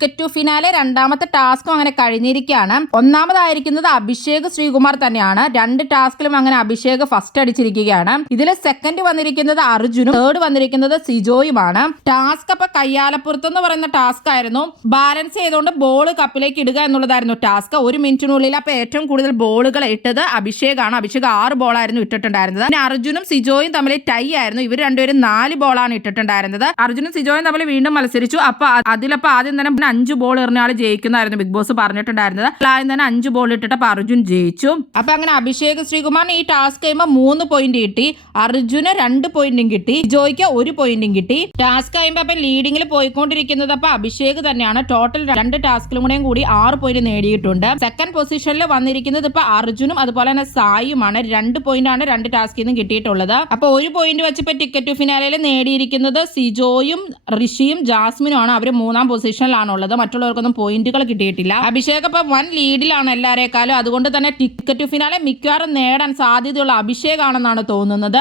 Ticket to finale രണ്ടാമത്തെ ടാസ്കും അങ്ങനെ കഴിഞ്ഞിരിക്കുകയാണ്. ഒന്നാമതായിരിക്കുന്നത് അഭിഷേക് ശ്രീകുമാർ തന്നെയാണ്. 2 ടാസ്കിലും അങ്ങനെ അഭിഷേക് ഫസ്റ്റ് അടിച്ചിരിക്കുകയാണ്. ഇതിൽ സെക്കൻഡ് വന്നിരിക്കുന്നത് അർജുനും, തേർഡ് വന്നിരിക്കുന്നത് സിജോയുമാണ്. ടാസ്ക് അപ്പൊ കയ്യാലപ്പുറത്തെന്ന് പറയുന്ന ടാസ്ക് ആയിരുന്നു. ബാലൻസ് ചെയ്തുകൊണ്ട് ബോൾ കപ്പിലേക്ക് ഇടുക എന്നുള്ളതായിരുന്നു ടാസ്ക്. 1 മിനിറ്റിനുള്ളിൽ അപ്പൊ ഏറ്റവും കൂടുതൽ ബോളുകൾ ഇട്ടത് അഭിഷേകാണ്. അഭിഷേക് 6 ബോളായിരുന്നു ഇട്ടിട്ടുണ്ടായിരുന്നത്. പിന്നെ അർജുനും സിജോയും തമ്മിൽ ടൈ ആയിരുന്നു. ഇവർ രണ്ടുപേരും 4 ബോളാണ് ഇട്ടിട്ടുണ്ടായിരുന്നത്. അർജുനും സിജോയും തമ്മിൽ വീണ്ടും മത്സരിച്ചു. അപ്പൊ അതിലപ്പോ ആദ്യം തന്നെ 5 ബോൾ എറിഞ്ഞ ആൾ ജയിക്കുന്നതായിരുന്നു ബിഗ് ബോസ് പറഞ്ഞിട്ടുണ്ടായിരുന്നത്. ആദ്യം തന്നെ 5 ബോൾ ഇട്ടിട്ട് അർജുൻ ജയിച്ചു. അപ്പൊ അങ്ങനെ അഭിഷേക് ശ്രീകുമാറിന് ഈ ടാസ്ക് കഴിയുമ്പോൾ 3 പോയിന്റ് കിട്ടി. അർജുന് 2 പോയിന്റും കിട്ടി. ജോയ്ക്ക് 1 പോയിന്റും കിട്ടി. ടാസ്ക് കഴിയുമ്പോൾ അപ്പൊ ലീഡിങ്ങിൽ പോയിക്കൊണ്ടിരിക്കുന്നത് അപ്പൊ അഭിഷേക് തന്നെയാണ്. ടോട്ടൽ 2 ടാസ്കിലും കൂടി 6 പോയിന്റ് നേടിയിട്ടുണ്ട്. സെക്കൻഡ് പൊസിഷനിൽ വന്നിരിക്കുന്നത് ഇപ്പൊ അർജുനും അതുപോലെ തന്നെ സായിയുമാണ്. 2 പോയിന്റ് ആണ് 2 ടാസ്കിൽ നിന്നും കിട്ടിയിട്ടുള്ളത്. അപ്പൊ 1 പോയിന്റ് വെച്ച് ഇപ്പൊ ടിക്കറ്റ് ടു ഫിനാലയിൽ നേടിയിരിക്കുന്നത് സിജോയും ഋഷിയും ജാസ്മിനും ആണ്. അവർ 3-ാം പൊസിഷനിലാണുള്ളത്. മറ്റുള്ളവർക്കൊന്നും പോയിന്റുകൾ കിട്ടിയിട്ടില്ല. അഭിഷേക് ഇപ്പൊ 1 ലീഡിലാണ് എല്ലാരേക്കാളും. അതുകൊണ്ട് തന്നെ ടിക്കറ്റ് ടു ഫിനാലെ മിക്കവാറും നേടാൻ സാധ്യതയുള്ള അഭിഷേക് ആണെന്നാണ് തോന്നുന്നത്.